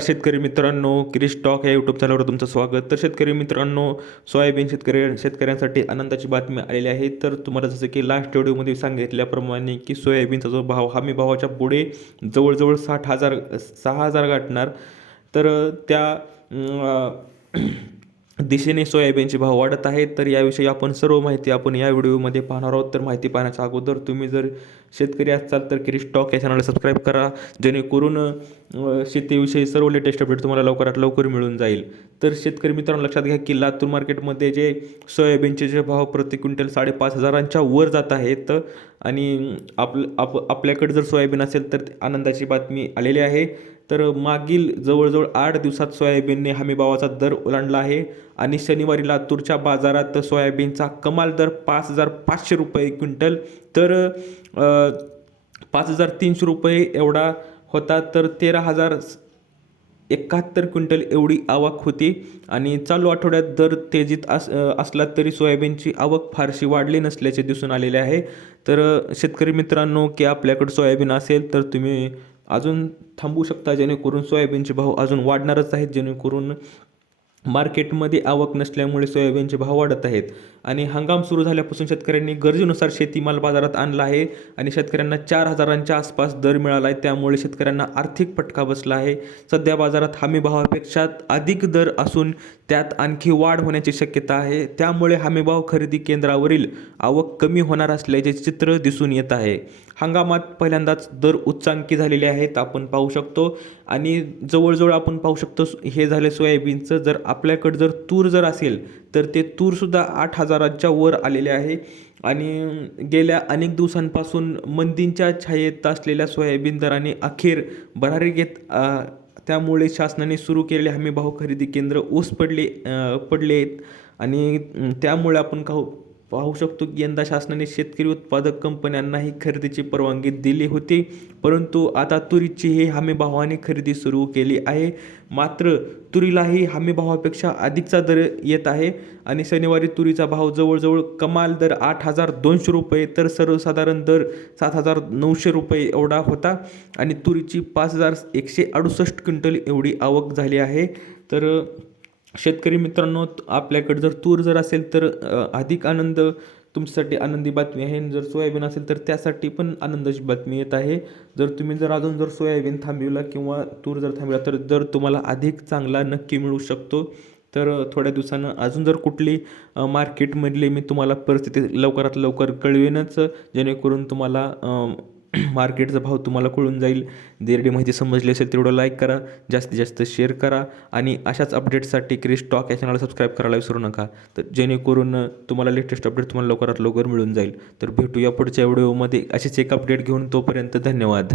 शेतकरी मित्रांनो, क्रिश टॉक या यूट्यूब चॅनलवर तुमचं स्वागत. तर शेतकरी मित्रांनो, सोयाबीन शेतकऱ्यांसाठी आनंदाची बातमी आलेली आहे. तर तुम्हाला जसं की लास्ट व्हिडिओमध्ये सांगितल्याप्रमाणे की सोयाबीनचा जो भाव हमी भावाच्या पुढे जवळजवळ 6,000 गाठणार. तर त्या दिशेने सोयाबीनचे भाव वाढत आहेत. तर याविषयी आपण सर्व माहिती आपण या व्हिडिओमध्ये पाहणार आहोत. तर माहिती पाहण्याच्या अगोदर तुम्ही जर शेतकरी असाल तर क्रिश टॉक या चॅनलला सबस्क्राईब करा, जेणेकरून शेतीविषयी सर्व लेटेस्ट अपडेट तुम्हाला लवकरात लवकर मिळून जाईल. तर शेतकरी मित्रांनो, लक्षात घ्या की लातूर मार्केटमध्ये जे सोयाबीनचे जे भाव प्रति क्विंटल 5,500च्या वर जात आहेत. आणि आपल्याकडे जर सोयाबीन असेल तर आनंदाची बातमी आलेली आहे. तर मागील जवळजवळ 8 दिवसात सोयाबीनने हमीभावाचा दर ओलांडला आहे आणि शनिवारी लातूरच्या बाजारात सोयाबीनचा कमाल दर 5,500 रुपये क्विंटल तर 5,300 रुपये एवढा होता. तर 13,071 क्विंटल एवढी आवक होती. आणि चालू आठवड्यात दर तेजीत असला तरी सोयाबीनची आवक फारशी वाढली नसल्याचे दिसून आलेले आहे. तर शेतकरी मित्रांनो, की आपल्याकडे सोयाबीन असेल तर तुम्ही अजून थांबू शकता, जेणेकरून सोयाबीनचे भाव अजून वाढणारच आहेत, जेणेकरून मार्केटमध्ये आवक नसल्यामुळे सोयाबीनचे भाव वाढत आहेत. आणि हंगाम सुरू झाल्यापासून शेतकऱ्यांनी गरजेनुसार शेतीमाल बाजारात आणला आहे आणि शेतकऱ्यांना 4,000च्या आसपास दर मिळाला आहे. त्यामुळे शेतकऱ्यांना आर्थिक फटका बसला आहे. सध्या बाजारात हमी भावापेक्षा अधिक दर असून त्यात आणखी वाढ होण्याची शक्यता आहे. त्यामुळे हमीभाव खरेदी केंद्रावरील आवक कमी होणार असल्याचे चित्र दिसून येत आहे. हंगामात पहिल्यांदाच दर उच्चांकी झालेले आहेत, आपण पाहू शकतो. आणि जवळजवळ आपण पाहू शकतो हे झाले सोयाबीनचं. जर आपल्याकडं जर तूर जर असेल तर ते तूरसुद्धा 8,000च्या वर आलेले आहे. आणि गेल्या अनेक दिवसांपासून मंदींच्या छायेत असलेल्या सोयाबीन दराने अखेर भरारी घेत त्यामुळे शासनाने सुरू केलेले हमीभाव खरेदी केंद्र ऊस पडले आहेत. आणि त्यामुळे आपण पाहू शकतो की यंदा शासनाने शेतकरी उत्पादक कंपन्यांनाही खरेदीची परवानगी दिली होती, परंतु आता तुरीची ही हमीभावाने खरेदी सुरू केली आहे. मात्र तुरीलाही हमीभावापेक्षा अधिकचा दर येत आहे. आणि शनिवारी तुरीचा भाव जवळजवळ कमाल दर 8,200 रुपये तर सर्वसाधारण दर 7,900 रुपये एवढा होता. आणि तुरीची 5,168 क्विंटल एवढी आवक झाली आहे. तर शेतकरी मित्रांनो, आपल्याकडे जर तूर जर असेल तर अधिक आनंद तुमच्यासाठी आनंदी बातमी आहे. जर सोयाबीन असेल तर त्यासाठी पण आनंदाची बातमी येत आहे. जर अजून जर सोयाबीन थांबविला किंवा तूर जर थांबविला तर दर तुम्हाला अधिक चांगला नक्की मिळू शकतो. तर थोड्या दिवसानं अजून जर कुठली मार्केटमधली मी तुम्हाला परिस्थिती लवकरात लवकर कळवेनच, जेणेकरून तुम्हाला मार्केटचा भाव तुम्हाला कळून जाईल. जेवढी माहिती समजली असेल तेवढं लाईक करा, जास्तीत जास्त शेअर करा आणि अशाच अपडेट्ससाठी क्रिश टॉक या चॅनलला सबस्क्राईब करायला विसरू नका, तर जेणेकरून तुम्हाला लेटेस्ट अपडेट तुम्हाला लवकरात लवकर मिळून जाईल. तर भेटूया पुढच्या व्हिडिओमध्ये असेच एक अपडेट घेऊन. तोपर्यंत धन्यवाद.